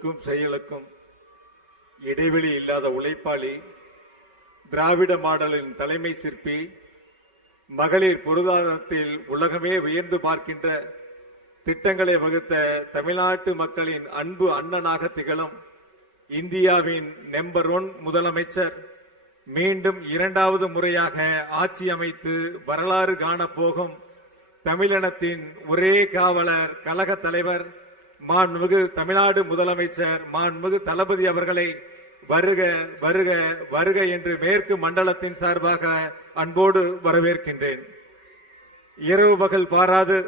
சொல்லுக்கும் செயலுக்கும் இடைவெளி இல்லாத உழைப்பாளி, திராவிட மாடலின் தலைமை சிற்பி, மகளிர் பொருளாதாரத்தில் உலகமே வியந்து பார்க்கின்ற திட்டங்களை வகுத்த தமிழ்நாட்டு மக்களின் அன்பு அண்ணனாக திகழும் இந்தியாவின் நம்பர் 1 முதலமைச்சர், மீண்டும் 2வது முறையாக ஆட்சி அமைத்து வரலாறு காணப்போகும் தமிழினத்தின் ஒரே காவலர், கழக தலைவர், மாண்புமிகு தமிழ்நாடு முதலமைச்சர் மாண்புமிகு தளபதி அவர்களை வருக வருக வருக என்று மேற்கு மண்டலத்தின் சார்பாக அன்போடு வரவேற்கின்றேன். இரவு பகல் பாராது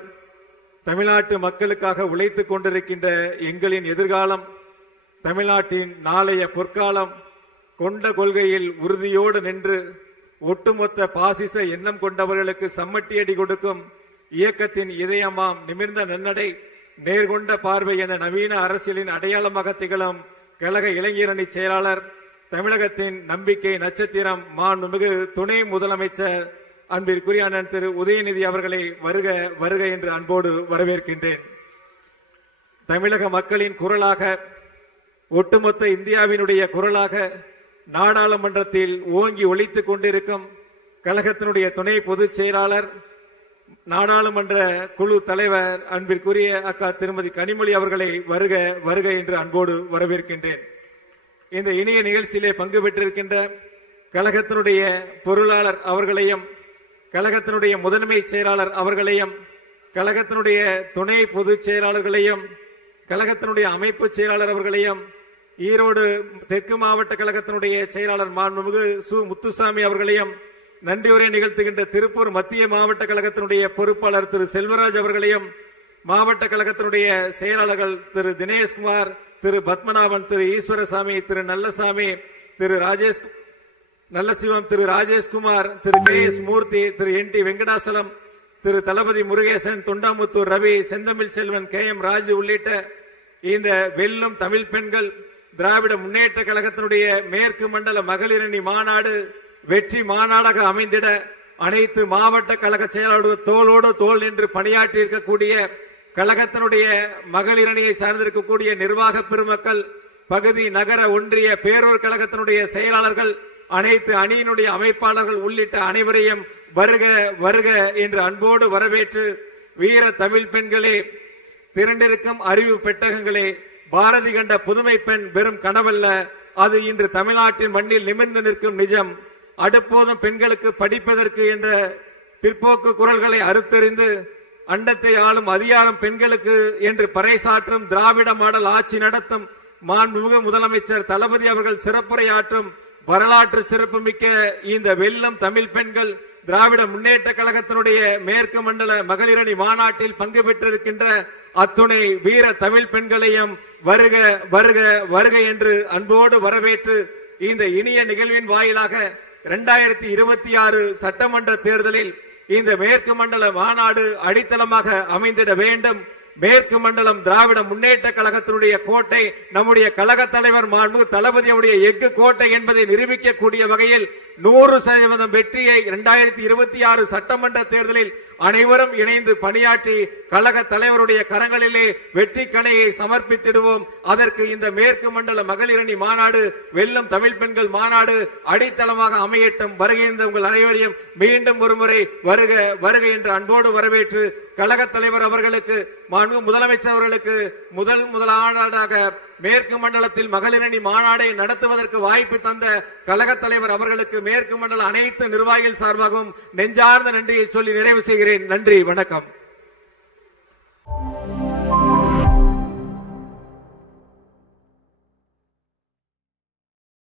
தமிழ்நாட்டு மக்களுக்காக உழைத்துக் கொண்டிருக்கின்ற எங்களின் எதிர்காலம், தமிழ்நாட்டின் நாளைய பொற்காலம், கொண்ட கொள்கையில் உறுதியோடு நின்று ஒட்டுமொத்த பாசிச எண்ணம் கொண்டவர்களுக்கு சம்மட்டியடி கொடுக்கும் இயக்கத்தின் இதயமாம் நிமிர்ந்த நன்னடை, நேர்கொண்ட பார்வை என நவீன அரசியலின் அடையாளமாக திகழும் கழக இளைஞரணி செயலாளர், தமிழகத்தின் நம்பிக்கை நட்சத்திரம், மாண்புமிகு துணை முதலமைச்சர் அன்பிற்குரிய அண்ணன் திரு உதயநிதி அவர்களை வருக வருக என்று அன்போடு வரவேற்கின்றேன். தமிழக மக்களின் குரலாக, ஒட்டுமொத்த இந்தியாவினுடைய குரலாக நாடாளுமன்றத்தில் ஓங்கி ஒலித்துக் கொண்டிருக்கும் கழகத்தினுடைய துணை பொதுச் செயலாளர், நாடாளுமன்ற குழு தலைவர் அன்பிற்குரிய அக்கா திருமதி கனிமொழி அவர்களை வருக வருக என்று அன்போடு வரவேற்கின்றேன். இந்த இனிய நிகழ்ச்சியிலே பங்கு பெற்றிருக்கின்ற கழகத்தினுடைய பொருளாளர் அவர்களையும், கழகத்தினுடைய முதன்மை செயலாளர் அவர்களையும், கழகத்தினுடைய துணை பொதுச் செயலாளர்களையும், கழகத்தினுடைய அமைப்பு செயலாளர் அவர்களையும், ஈரோடு தெற்கு மாவட்ட கழகத்தினுடைய செயலாளர் மாண்புமிகு சு முத்துசாமி அவர்களையும், நன்றியுரை நிகழ்த்துகின்ற திருப்பூர் மத்திய மாவட்ட கழகத்தினுடைய பொறுப்பாளர் திரு செல்வராஜ் அவர்களையும், மாவட்ட கழகத்தினுடைய செயலாளர்கள் திரு தினேஷ்குமார், திரு பத்மநாபன், திரு ஈஸ்வரசாமி, திரு நல்லசாமி, திரு நல்லசிவம், திரு ராஜேஷ்குமார், திரு கே எஸ் மூர்த்தி, திரு என் டி வெங்கடாசலம், திரு தளபதி முருகேசன், தொண்டாமுத்தூர் ரவி, செந்தமிழ் செல்வன், கே எம் ராஜு உள்ளிட்ட இந்த வெல்லும் தமிழ் பெண்கள் திராவிட முன்னேற்ற கழகத்தினுடைய மேற்கு மண்டல மகளிரணி மாநாடு வெற்றி மாநாடாக அமைந்திட அனைத்து மாவட்ட கழக செயலாளர்கள் தோளோடு தோள் நின்று பணியாற்றி இருக்கக்கூடிய கழகத்தினுடைய மகளிரணியை சார்ந்திருக்கக்கூடிய நிர்வாக பெருமக்கள், பகுதி நகர ஒன்றிய பேரூர் கழகத்தினுடைய செயலாளர்கள், அனைத்து அணியினுடைய அமைப்பாளர்கள் உள்ளிட்ட அனைவரையும் வருக வருக என்று அன்போடு வரவேற்று, வீர தமிழ் பெண்களே, திரண்டிருக்கும் அறிவு பெட்டகங்களே, பாரதி கண்ட புதுமை பெண் வெறும் கனவல்ல, அது இன்று தமிழ்நாட்டின் மண்ணில் நிமிர்ந்து நிற்கும் நிஜம். அடுப்போதும் பெண்களுக்கு படிப்பதற்கு என்ற பிற்போக்கு குரல்களை அறுத்தறிந்து அண்டத்தை ஆளும் அதிகாரம் பெண்களுக்கு என்று பறைசாற்றும் திராவிட மாடல் ஆட்சி நடத்தும் மாண்புமிகு முதலமைச்சர் தளபதி அவர்கள் சிறப்புரையாற்றும் வரலாற்று சிறப்புமிக்க இந்த வெல்லும் தமிழ் பெண்கள் திராவிட முன்னேற்ற கழகத்தினுடைய மேற்கு மண்டல மகளிரணி மாநாட்டில் பங்கு பெற்றிருக்கின்ற அத்துணை வீர தமிழ் பெண்களையும் வருக வருக வருக என்று அன்போடு வரவேற்று, இந்த இனிய நிகழ்வின் வாயிலாக 2026 சட்டமன்ற தேர்தலில் இந்த மேற்கு மண்டல மாநாடு அடித்தளமாக அமைந்திட வேண்டும். மேற்கு மண்டலம் திராவிட முன்னேற்ற கழகத்தினுடைய கோட்டை, நம்முடைய கழக தலைவர் மாண்பு தளபதியுடைய எஃகு கோட்டை என்பதை நிரூபிக்கக்கூடிய வகையில் 100% வெற்றியை 2026 சட்டமன்ற தேர்தலில் அனைவரும் இணைந்து பணியாற்றி கழக தலைவருடைய கரங்களிலே வெற்றி கணையை சமர்ப்பித்திடுவோம். அதற்கு இந்த மேற்கு மண்டல மகளிரணி மாநாடு, வெல்லும் தமிழ் பெண்கள் மாநாடு அடித்தளமாக அமையட்டும். வருகின்ற உங்கள் அனைவரையும் மீண்டும் ஒருமுறை வருக வருக என்று அன்போடு வரவேற்று, கழக தலைவர் அவர்களுக்கு, முதலமைச்சர் அவர்களுக்கு முதலாவதாக மேற்கு மண்டலத்தில் மகளிரணி மாநாடை நடத்துவதற்கு வாய்ப்பு தந்த கழக தலைவர் அவர்களுக்கு மேற்கு மண்டல அனைத்து நிர்வாகிகள் சார்பாகவும் நெஞ்சார்ந்த நன்றியை சொல்லி நிறைவு செய்கிறேன். நன்றி, வணக்கம்.